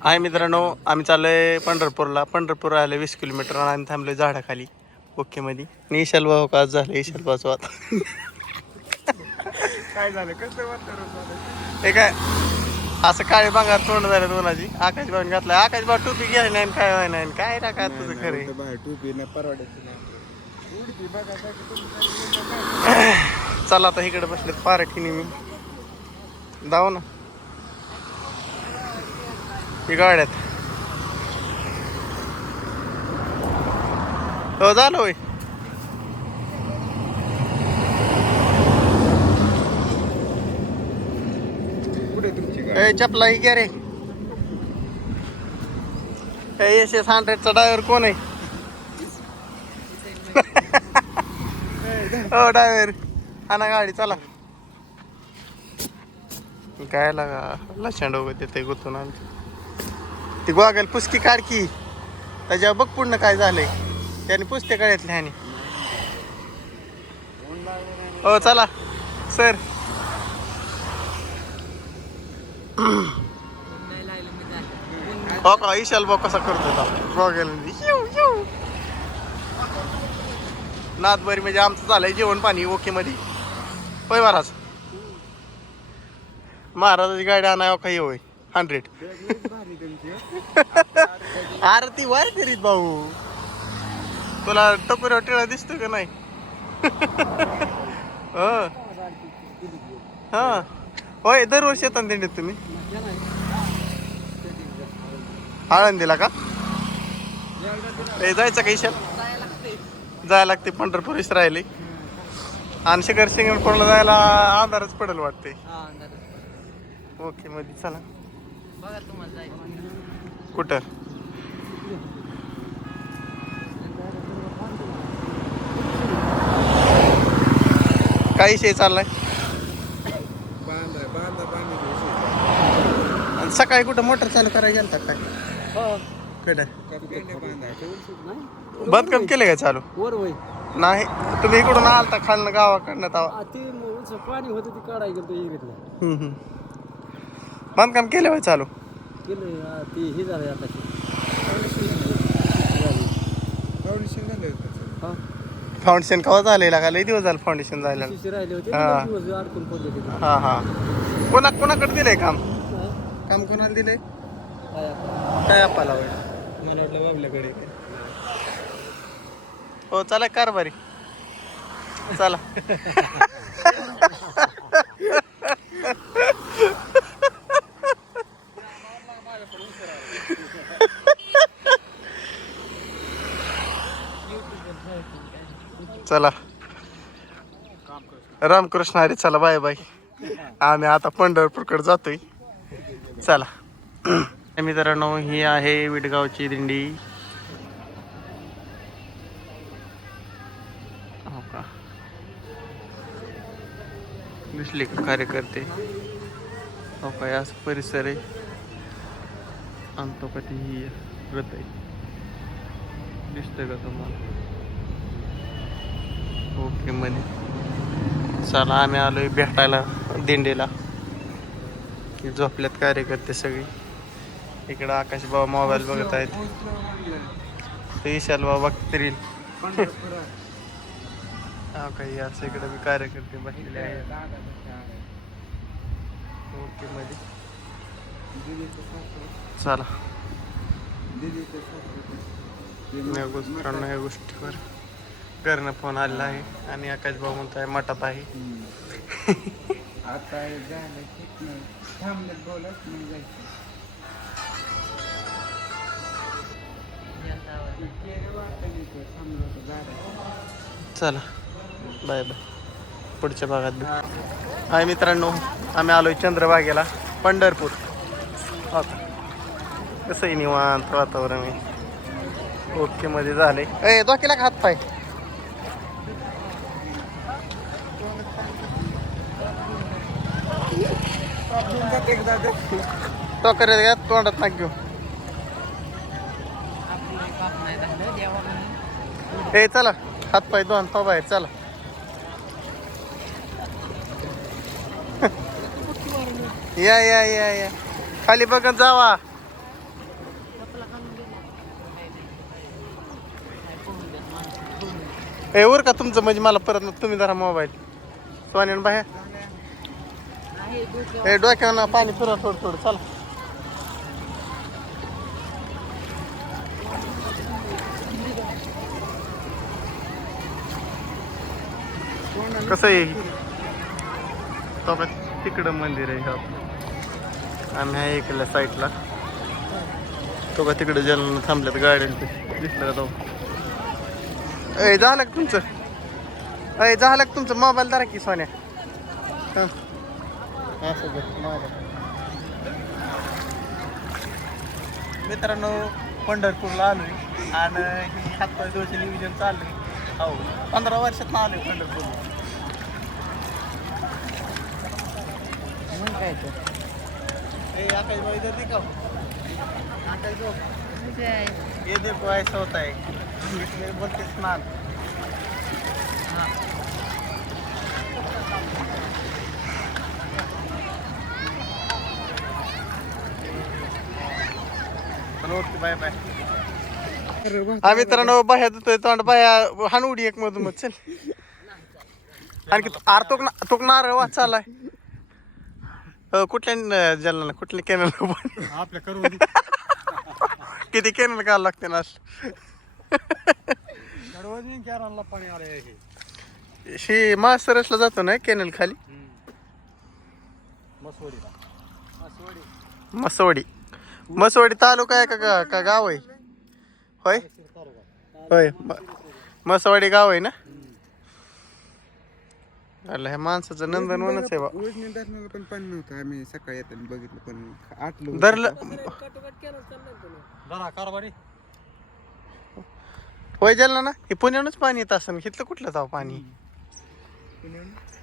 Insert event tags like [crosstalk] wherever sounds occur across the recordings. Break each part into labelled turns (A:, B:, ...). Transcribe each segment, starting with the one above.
A: आहे मित्रांनो आम्ही चाललोय पंढरपूरला. पंढरपूर आले वीस किलोमीटर आणि आम्ही थांबलोय झाडाखाली ओके मध्ये आणि ईशाल भाऊ का आज झालं? ईशाल भाऊचं आता
B: काय झालं? कसं
A: हे काय? असं काळे बांगार तोंड झालं दोनाची आकाश भाऊन घातलं. आकाश भाऊ टोपी घ्याय नाही काय व्हाय नाही काय टाका तुझं खरे
B: टोपी नाही परवडायची नाही.
A: चला आता इकडे बसले पारखीने मी जाऊ ना. ही गाड्यात हो झालं होय. ए चपला ही घ्या रे. एस एस हंड्रेडचा ड्रायव्हर कोण आहे? हो ड्रायव्हर आणा गाडी चला. काय लागा लक्षण वगैरे देते गुतून आमची? ती गोगल पुसकी काढकी त्याच्यावर बघ पूर्ण काय झालंय. त्याने पुसते काढतले ह्याने? हो चला. सर. हो का इशाल भाऊ कसा करतो गोगल. नाथबरी म्हणजे आमचं झालंय जेवण पाणी ओके मध्ये. होय महाराज. महाराजाची गाडी आणाय काही होय? हंड्रेड.
B: भारी तुमची हो.
A: अरे ती वाय करीत भाऊ. तुला टपोऱ्या टिळा दिसतोय का नाही? [laughs] हो. हा. होय दरवर्षी येतात दिंडीत तुम्ही. आळंदीला का? जायचं का इशाल जायला लागते पंढरपूर राहिले. आणि शिखर सिंगणपूरला जायला आधारच पडेल वाटते ओके मध्ये चला. कुठं? काही विषय चाललाय?
B: बांधा बांधा बांधा
A: आणि सकाळी कुठं मोटर चालू करायला गेलता काय? कुठं?
B: बांधा
A: बांधकाम केलं काय चालू? नाही. तुम्ही इकडून आलता खालनं गावाकडनं तवा
C: ते उंच पाणी होतं ते काढाय गेलं.
A: बांधकाम केलं होय चालू?
C: केलं हा, ते हे झालं आता.
B: फाउंडेशन झालं.
C: हा.
A: फाउंडेशन कवा झालेला का? लई दिवस झालं फाउंडेशन जायला
C: शिशी राहिले होते
A: हा.
C: दोन दिवस अडकून पडले
A: हा हा. कोणा कोणाकडे दिलंय काम?
C: नाही.
A: काम कोणाला दिलंय?
C: काय आता?
A: काय आपला होय मला वाटलं बाबल्याकडे. हो चला कारभारी. चला. [laughs] चला. रामकृष्ण हरी चला बाय बाय. आम्ही आता पंढरपूरकडे जातोय. चला. मित्रांनो ही आहे विडगावची दिंडी. हो का? दिसले का कार्यकर्ते? हो काय असं परिसर आहे. आणतो कधी ही रथ आहे. दिसतं का तुम्हाला? ओके मध्ये चला आम्ही आलोय भेटायला दिंडीला. झोपल्यात कार्यकर्ते सगळी. इकडं आकाश बाबा मोबाईल बघत आहेत. ते विशाल बाबा बघतील. हा काही असं इकडे मी कार्यकर्ते बसलेले आहेत. ओके मध्ये चला.
B: दिदीचं
A: या गोष्टीवर. करणं फोन आलेला आहे आणि आकाश भाऊ म्हणतोय मठात आहे
B: हम्म. आता हे झालं ठीक नाही थांबलं बोलत नाही जायचं केलं वाटतं नाही ते, थांबलं होतं गाड्या.
A: चला बाय बाय पुढच्या भागात. हाय मित्रांनो आम्ही आलोय चंद्रभागेला पंढरपूर हो का? कसं आहे निवांत वातावरण आहे ओके मध्ये झाले ए डोक्याला हात पाय
B: तो
A: करत तोंडात नाक घेऊ ए चला. हात पाय दोन तो बाहेर चला. [laughs] या या या या. खाली बघत जावा. ए उर का तुमचं? म्हणजे मला परत तुम्ही जरा मोबाईल. सोन्यान बाहेर. हे डोक्यावर पाणी फिरवा थोडं थोडं चला. कसं आहे? तो तिकडं मंदिर आहे आम्ही आहे इकडल्या साईडला तो का तिकडे जन्म थांबल्यात गाड्या दिसलं का तो ए झालं का तुमचं? ए झालं का तुमचं? मोबाईल धरा की सोन्या. असं घे, माझा. मित्रांनो पंढरपूरला आलो आहे आणि ही हातपाय दोषी नियोजन आहे हो पंधरा वर्षात आलोय पंढरपूरला.
C: मग काय तर
A: आकाश भाई इधर का आकाश भाऊ ये देखो ऐसा होता है इसमें बोलते स्नान. हां ओके बाय बाय हा मित्रांनो बाह्या देतोय तोंड बाह्या हाण उडी एक मधून मग चल. आणखी आर ना तोक नारळ वाच चाललाय अ, कुठल्या न- जलनाला कुठल्या कॅनल
B: आपल्या करून
A: किती कॅनल का लागते ना
B: कडवणी कॅरनला पाणी आले हे.
A: शी मासरसला जातो ना कॅनल खाली?
B: मसवडी.
A: मसवडी. मसवडी तालुका आहे का गा- का गाव आहे? होय? होय. मसवाडी गाव आहे ना? अरे ह्या माणसाचं नंदनवनच आहे बा.
B: उजनी धरणाला पण पाणी नव्हतं आम्ही सकाळी येताना बघितलं पण आटलं
A: धरलं
B: कारभारी
A: होय जलना ना? हे पुण्यानंच पाणी येत असं इथलं कुठलं जाव पाणी?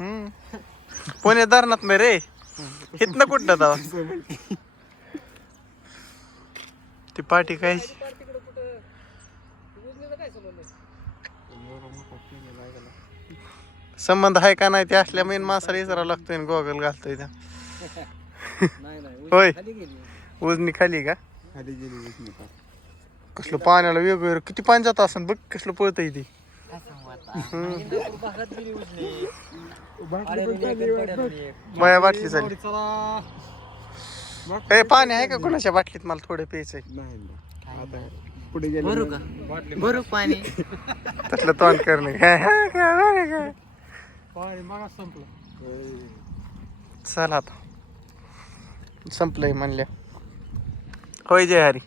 A: हम्म. पुणे धरणात नाही रे. इथनं कुठलं जाव? [laughs] ती पाठी काय संबंध आहे का नाही ते असल्या मेन मासाला विचारावं लागतोय गोगल घालतोय त्या. होय. उजनी खाली का?
B: खाली गेली उजनी पार.
A: कसलं पाण्याला वेगवेगळं किती पाणी जात असेल बघ कसलं पळतंय ती.
B: बाटली पण
C: आड्याला
B: चालली चला
A: ए पाणी आहे का कोणाच्या बाटलीत? मला थोडं प्यायचंय.
B: नाही नाही. आता पुढे गेले
C: भरू का? भरू पाणी.
A: तसलं तोंड करणे
B: पाणी मग संपलं.
A: चला आता. संपलंय म्हणल्या होय जय हरी.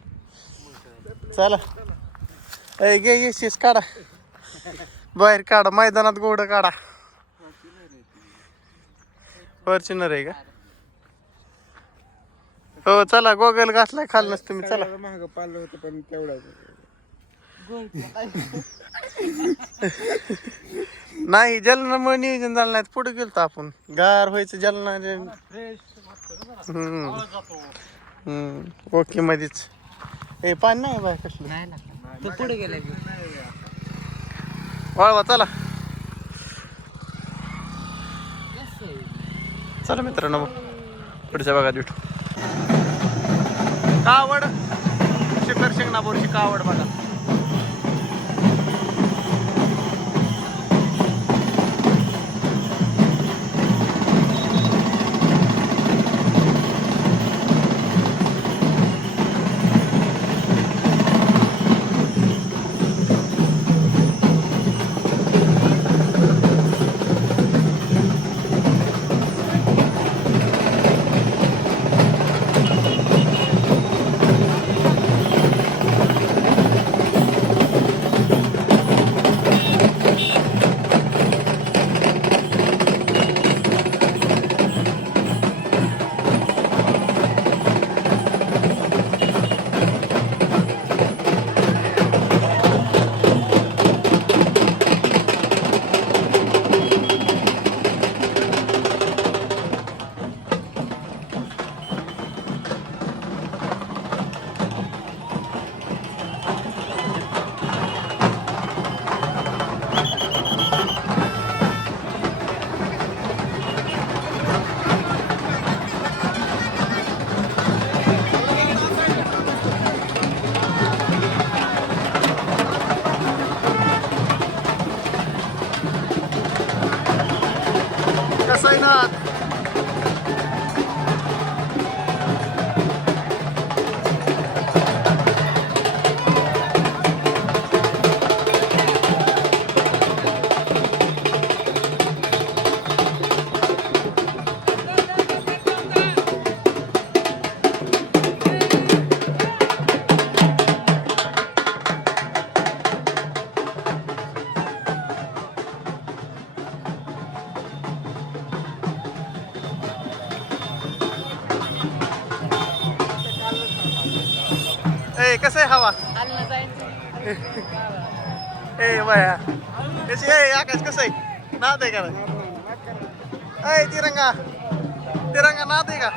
A: चला. ए गे येशीस काढा. बाहेर काढा मैदानात गोड काढा. फॉर्च्युनर आहे का? हो चला गोगल घातलाय खाल्लंच तुम्ही चला.
B: महाग पाळलं होतं पण तेवढं
A: नाही जलनामुळे नियोजन झालं नाही पुढे गेलतो आपण. गार व्हायचं जलना हम्म. हम्म ओके मध्येच. ए पाणी नाही बाय कसलं?
C: नाही ना. तो पुढे गेला
A: वळवा चला. चला मित्रांनो मग पुढच्या भागात भेटू. कावड शिखर शिंगणापूरची कावड बघा. कशी आहे आकाश कसं आहे? नाद आहे का नाही? तिरंगा. तिरंगा नाद आहे का?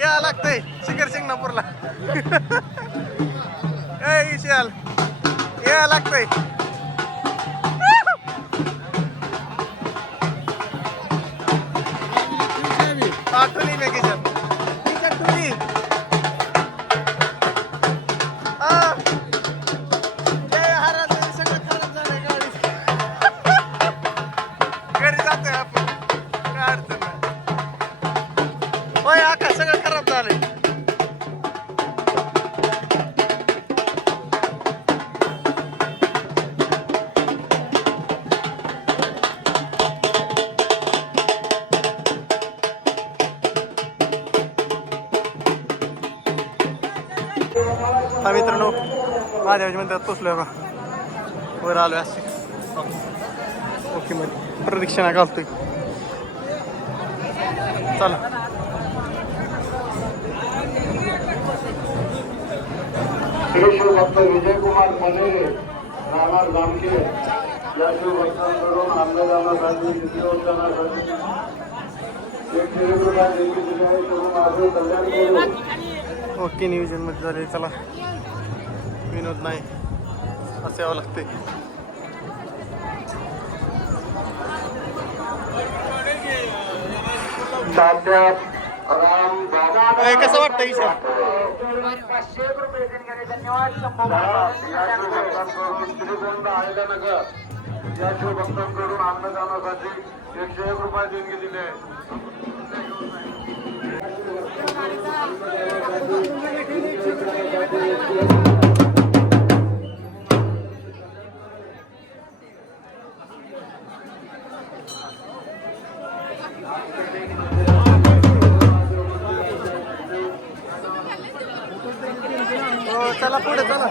A: या लागतंय. शिखर शिंगणापूरला. ए इशियाल या लागतंय. आठवली मी किचन. हा मित्रांनो महादेवाच्या मंदिरात पोचलोय बा वर आलोय असे ओके मग प्रदक्षिणा घालतोय. चला.
D: विजयकुमार मनेरे राहणार जामखेड या शिवभक्तांकडून अन्नदानासाठी नित्योजनासाठी एक देवी दिली आहे कल्याण
A: ओके नियोजनमध्ये झाले चला. विनोद नाही. असं यावं ए, कसं वाटतं ईशा
D: या शिवभक्तांकडून अन्नदानासाठी एकशे एक रुपये देणगी दिली आहे
A: चला पुढे चला.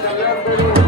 D: कल्याण